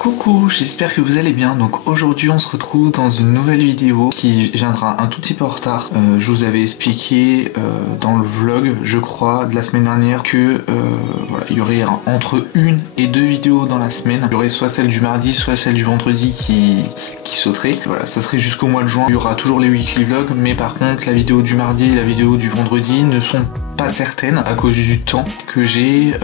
Coucou, j'espère que vous allez bien. Donc aujourd'hui on se retrouve dans une nouvelle vidéo qui viendra un tout petit peu en retard. Je vous avais expliqué dans le vlog, je crois, de la semaine dernière que voilà, il y aurait entre une et deux vidéos dans la semaine. Il y aurait soit celle du mardi, soit celle du vendredi qui sauterait. Voilà, ça serait jusqu'au mois de juin. Il y aura toujours les weekly vlogs, mais par contre la vidéo du mardi et la vidéo du vendredi ne sont pas certaines à cause du temps que j'ai.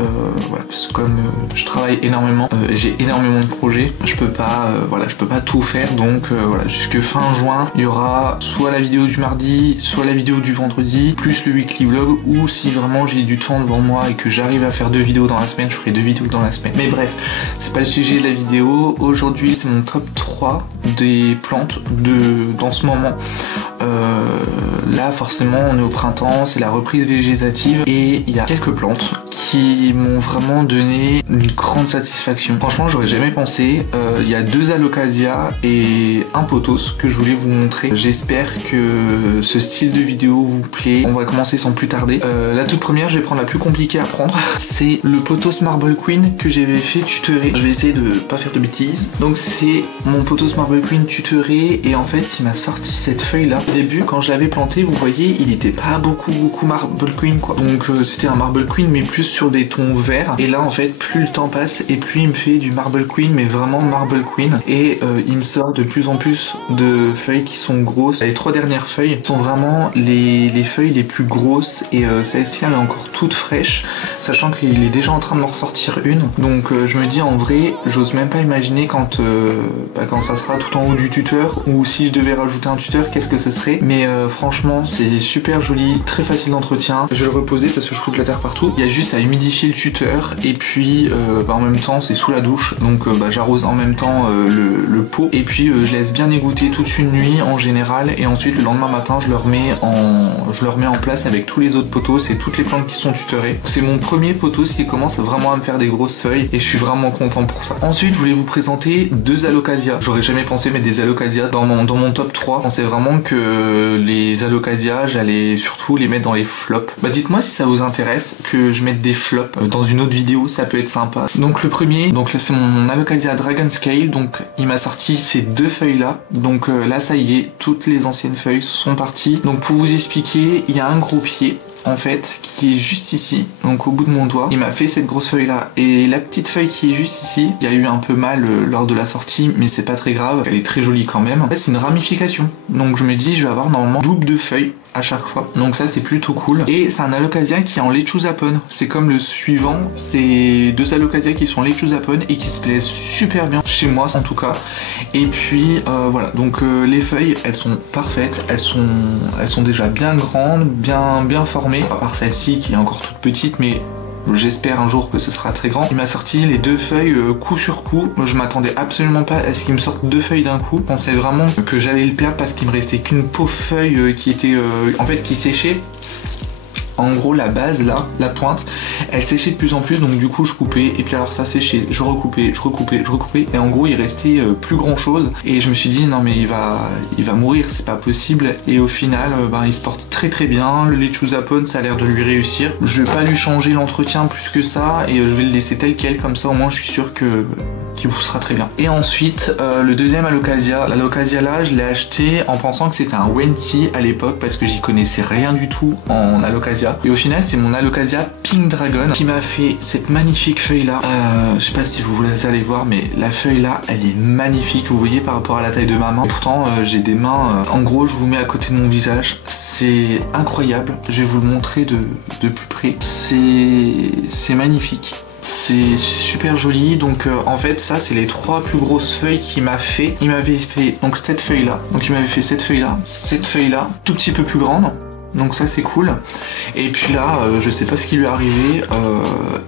Voilà, parce que comme je travaille énormément, j'ai énormément de projets, je peux pas voilà, je peux pas tout faire, donc voilà, jusque fin juin il y aura soit la vidéo du mardi, soit la vidéo du vendredi, plus le weekly vlog, ou si vraiment j'ai du temps devant moi et que j'arrive à faire deux vidéos dans la semaine, je ferai deux vidéos dans la semaine. Mais bref, c'est pas le sujet de la vidéo. Aujourd'hui c'est mon top 3 des plantes dans ce moment. Là forcément on est au printemps, c'est la reprise végétative et il y a quelques plantes qui m'ont vraiment donné une grande satisfaction. Franchement j'aurais jamais pensé. Il y a deux alocasias et un pothos que je voulais vous montrer. J'espère que ce style de vidéo vous plaît. On va commencer sans plus tarder. La toute première, je vais prendre la plus compliquée à prendre. C'est le pothos Marble Queen que j'avais fait tutorer. Je vais essayer de pas faire de bêtises. Donc c'est mon pothos Marble Queen tutoré et en fait il m'a sorti cette feuille là. Au début quand je l'avais planté, vous voyez, il était pas beaucoup Marble Queen quoi. Donc c'était un Marble Queen mais plus sur des tons verts. Et là en fait plus le temps passe et plus il me fait du Marble Queen, mais vraiment Marble Queen. Et il me sort de plus en plus de feuilles qui sont grosses. Les trois dernières feuilles sont vraiment les feuilles les plus grosses et celle-ci elle est encore toute fraîche, sachant qu'il est déjà en train de m'en ressortir une. Donc je me dis en vrai, j'ose même pas imaginer quand ça sera tout en haut du tuteur, ou si je devais rajouter un tuteur, qu'est-ce que ce serait. Mais franchement c'est super joli, très facile d'entretien. Je vais le reposer parce que je fous de la terre partout. Il y a juste à humidifier le tuteur et puis en même temps c'est sous la douche, donc j'arrose en même temps le pot et puis je laisse bien égoutter toute une nuit en général, et ensuite le lendemain matin je le remets en place avec tous les autres pothos et toutes les plantes qui sont tutorées. C'est mon premier pothos qui commence vraiment à me faire des grosses feuilles et je suis vraiment content pour ça. Ensuite je voulais vous présenter deux alocasias. J'aurais jamais pensé mettre des alocasias dans mon top 3. Je pensais vraiment que les alocasias j'allais surtout les mettre dans les flops. Dites-moi si ça vous intéresse que je mette des flops dans une autre vidéo, ça peut être sympa. Donc le premier, donc là c'est mon alocasia Dragon Scale. Donc il m'a sorti ces deux feuilles là. Donc là ça y est, toutes les anciennes feuilles sont parties. Donc pour vous expliquer, il y a un gros pied en fait qui est juste ici, donc au bout de mon doigt. Il m'a fait cette grosse feuille là, et la petite feuille qui est juste ici, il y a eu un peu mal lors de la sortie, mais c'est pas très grave, elle est très jolie quand même. En fait c'est une ramification, donc je me dis je vais avoir normalement double de feuilles à chaque fois, donc ça c'est plutôt cool. Et c'est un alocasia qui est en lechuzapone, c'est comme le suivant, c'est deux alocasias qui sont en lechuzapone et qui se plaisent super bien chez moi en tout cas. Et puis voilà, donc les feuilles elles sont parfaites, elles sont déjà bien grandes, bien formées, à part celle-ci qui est encore toute petite, mais j'espère un jour que ce sera très grand. Il m'a sorti les deux feuilles coup sur coup. Moi, je m'attendais absolument pas à ce qu'il me sorte deux feuilles d'un coup. Je pensais vraiment que j'allais le perdre parce qu'il me restait qu'une pauvre feuille qui était en fait qui séchait. En gros la base là, la pointe, elle séchait de plus en plus, donc du coup je coupais, et puis alors ça séchait, je recoupais, et en gros il restait plus grand chose, et je me suis dit non mais il va mourir, c'est pas possible. Et au final il se porte très très bien, le lechuzapone ça a l'air de lui réussir. Je vais pas lui changer l'entretien plus que ça, et je vais le laisser tel quel, comme ça au moins je suis sûr qu'il vous sera très bien. Et ensuite le deuxième alocasia, l'alocasia là je l'ai acheté en pensant que c'était un Wenti à l'époque, parce que j'y connaissais rien du tout en alocasia. Et au final c'est mon alocasia Pink Dragon qui m'a fait cette magnifique feuille là. Je sais pas si vous allez voir, mais la feuille là elle est magnifique, vous voyez, par rapport à la taille de ma main. Et pourtant j'ai des mains, en gros je vous mets à côté de mon visage, c'est incroyable. Je vais vous le montrer de plus près. C'est magnifique. C'est super joli. Donc en fait ça c'est les trois plus grosses feuilles qu'il m'a fait. Il m'avait fait donc cette feuille là, donc il m'avait fait cette feuille là, tout petit peu plus grande. Donc ça c'est cool. Et puis là je sais pas ce qui lui est arrivé,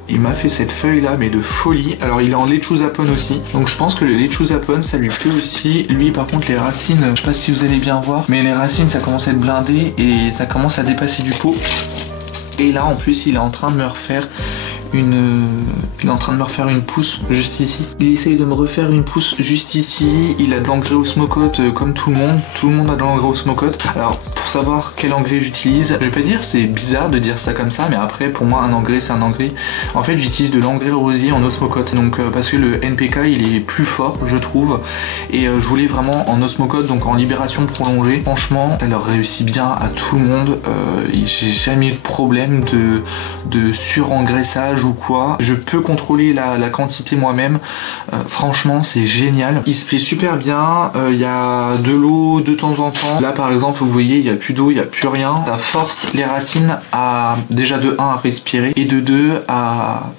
il m'a fait cette feuille là mais de folie. Alors il est en lechuzapone aussi, donc je pense que le lechuzapone ça lui plaît aussi. Lui par contre les racines, je sais pas si vous allez bien voir, mais les racines ça commence à être blindé et ça commence à dépasser du pot. Et là en plus il est en train de me refaire il est en train de me refaire une pousse juste ici. Il essaye de me refaire une pousse juste ici. Il a de l'engrais osmocote comme tout le monde. Tout le monde a de l'engrais osmocote. Alors pour pour savoir quel engrais j'utilise. Je vais pas dire, c'est bizarre de dire ça comme ça, mais après pour moi un engrais c'est un engrais. En fait j'utilise de l'engrais rosier en osmocote, donc parce que le NPK il est plus fort je trouve, et je voulais vraiment en osmocote, donc en libération prolongée. Franchement ça leur réussit bien à tout le monde, j'ai jamais eu de problème de surengraissage ou quoi. Je peux contrôler la quantité moi-même, franchement c'est génial. Il se fait super bien, il y a de l'eau de temps en temps. Là par exemple vous voyez il n'y a plus d'eau, il n'y a plus rien. Ça force les racines à déjà de 1 à respirer et de 2 à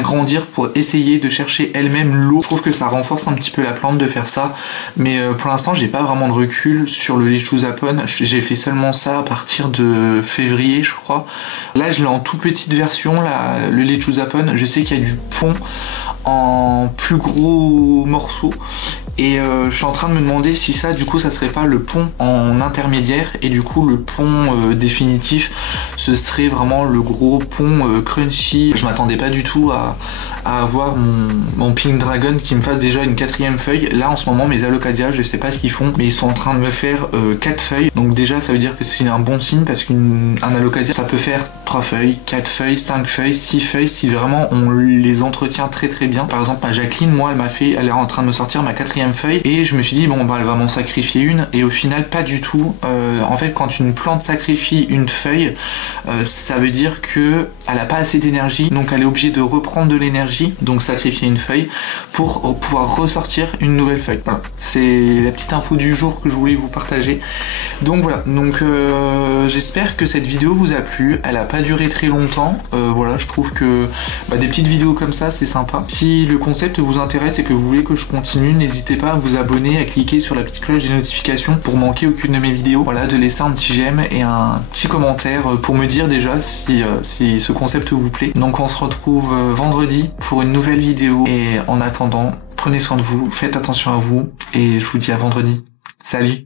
grandir pour essayer de chercher elle-même l'eau. Je trouve que ça renforce un petit peu la plante de faire ça, mais pour l'instant j'ai pas vraiment de recul sur le Lechuzapón. J'ai fait seulement ça à partir de février je crois. Là je l'ai en toute petite version, le Lechuzapón. Je sais qu'il y a du pont en plus gros morceaux, et je suis en train de me demander si ça du coup ça serait pas le pont en intermédiaire, et du coup le pont définitif ce serait vraiment le gros pont crunchy. Je m'attendais pas du tout à avoir mon Pink Dragon qui me fasse déjà une 4e feuille. Là en ce moment mes Alocasia je sais pas ce qu'ils font, mais ils sont en train de me faire 4 feuilles, donc déjà ça veut dire que c'est un bon signe, parce qu'un Alocasia ça peut faire 3 feuilles, 4 feuilles, 5 feuilles, 6 feuilles si vraiment on les entretient très très bien. Par exemple ma Jacqueline, moi elle est en train de me sortir ma 4e feuille, et je me suis dit bon bah elle va m'en sacrifier une, et au final pas du tout. En fait quand une plante sacrifie une feuille, ça veut dire que elle a pas assez d'énergie, donc elle est obligée de reprendre de l'énergie, donc sacrifier une feuille pour pouvoir ressortir une nouvelle feuille. Voilà, c'est la petite info du jour que je voulais vous partager. Donc voilà, donc j'espère que cette vidéo vous a plu. Elle a pas duré très longtemps, voilà, je trouve que des petites vidéos comme ça c'est sympa. Si le concept vous intéresse et que vous voulez que je continue, n'hésitez pas à vous abonner, à cliquer sur la petite cloche des notifications pour manquer aucune de mes vidéos. Voilà, de laisser un petit j'aime et un petit commentaire pour me dire déjà si ce concept vous plaît. Donc on se retrouve vendredi pour une nouvelle vidéo, et en attendant prenez soin de vous, faites attention à vous, et je vous dis à vendredi. Salut!